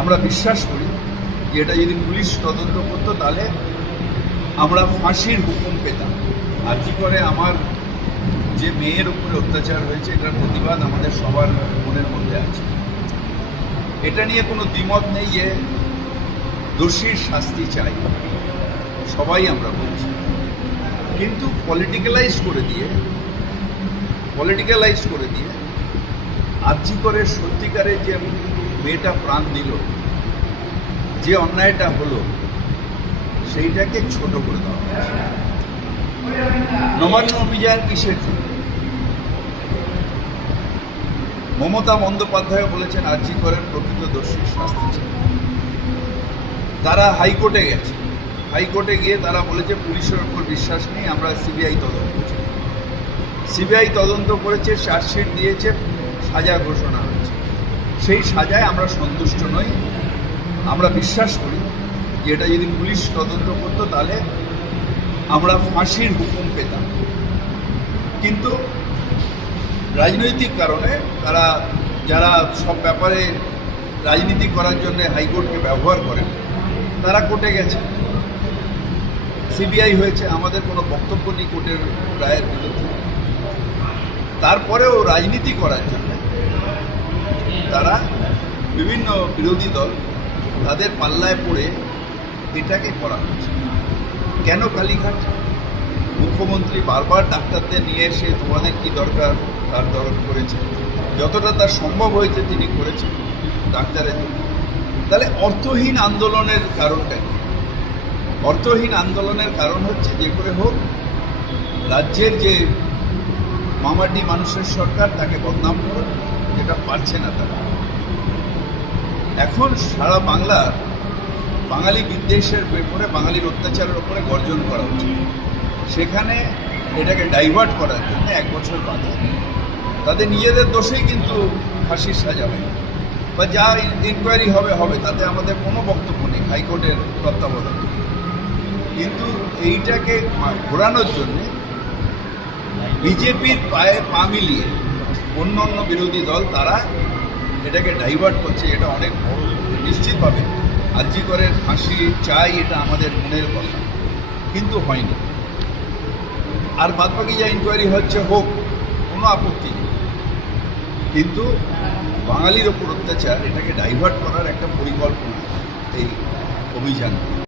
আমরা বিশ্বাস করি যে এটা যদি পুলিশ তদন্ত করতো তাহলে আমরা ফাঁসির হুকুম পেতাম। আর্জি করে আমার যে মেয়ের উপরে অত্যাচার হয়েছে এটার প্রতিবাদ আমাদের সবার মনের মধ্যে আছে। এটা নিয়ে কোনো দ্বিমত নেই যে দোষীর শাস্তি চাই, সবাই আমরা বলছি। কিন্তু পলিটিক্যালাইজ করে দিয়ে আর্জি করে সত্যিকারের যে মেয়েটা প্রাণ দিল, যে অন্যায়টা হলো, সেইটাকে ছোট করে দেওয়া হয়েছে। নবান্ন অভিযান কিসের জন্য? মমতা বন্দ্যোপাধ্যায় বলেছেন আর্জি করেন প্রকৃত দোষীর শাস্তি চাই। তারা হাইকোর্টে গিয়ে তারা বলেছে পুলিশের উপর বিশ্বাস নেই, আমরা সিবিআই তদন্ত চাই। সিবিআই তদন্ত করেছে, চার্জশিট দিয়েছে, সাজা ঘোষণা হয়েছে। সেই সাজায় আমরা সন্তুষ্ট নই। আমরা বিশ্বাস করি যে এটা যদি পুলিশ তদন্ত করতো তাহলে আমরা ফাঁসির হুকুম পেতাম। কিন্তু রাজনৈতিক কারণে তারা, যারা সব ব্যাপারে রাজনীতি করার জন্য হাইকোর্টকে ব্যবহার করেন, তারা কোর্টে গেছে, সিবিআই হয়েছে, আমাদের কোনো বক্তব্য নেই কোর্টের রায়ের বিরুদ্ধে। তারপরেও রাজনীতি করার জন্য তারা বিভিন্ন বিরোধী দল তাদের পাল্লায় পড়ে এটাকে করা হচ্ছে। কেন কালীঘাট? মুখ্যমন্ত্রী বারবার ডাক্তারদের নিয়ে এসে তোমাদের কি দরকার তার দরকার করেছে, যতটা তার সম্ভব হয়েছে তিনি করেছেন ডাক্তারের জন্য। তাহলে অর্থহীন আন্দোলনের কারণটা কি? অর্থহীন আন্দোলনের কারণ হচ্ছে যে করে হোক রাজ্যের যে মামাটি মানুষের সরকার তাকে বদনাম করে, যেটা পারছে না তারা। এখন সারা বাংলার বাঙালি বিদ্বেষের ব্যাপারে, বাঙালির অত্যাচারের ওপরে গর্জন করা উচিত। সেখানে এটাকে ডাইভার্ট করার জন্য 1 বছর বাদে তাদের নিজেদের দোষেই কিন্তু ফাঁসির সাজা হয়, বা যা ইনকোয়ারি হবে তাতে আমাদের কোনো বক্তব্য নেই হাইকোর্টের তত্ত্বাবধানে। কিন্তু এইটাকে ঘোরানোর জন্যে বিজেপির পায়ে পা মিলিয়ে অন্য বিরোধী দল তারা এটাকে ডাইভার্ট করছে। এটা অনেক বড়। নিশ্চিতভাবে আর্জি করে ফাঁসি চাই, এটা আমাদের মনের কথা, কিন্তু হয়নি। আর বাদবাকি যা ইনকোয়ারি হচ্ছে হোক, কোনো আপত্তি নেই। কিন্তু বাঙালির ওপর অত্যাচার, এটাকে ডাইভার্ট করার একটা পরিকল্পনা এই অভিযান।